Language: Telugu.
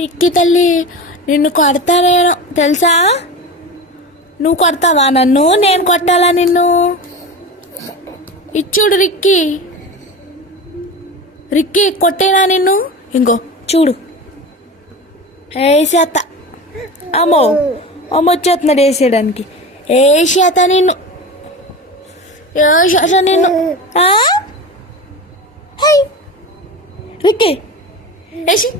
రిక్కి తల్లి, నిన్ను కొడతా నేను తెలుసా? నువ్వు కొడతావా నన్ను? నేను కొట్టాలా నిన్ను? ఇచ్చుడు రిక్కి, రిక్కి కొట్టేనా నిన్ను? ఇంకో చూడు, వేసేత. అమ్మో అమ్మ వచ్చేస్తున్నాడు వేసేయడానికి. వేసేత నిన్ను, వేసేత నిన్ను. రిక్కి వేసి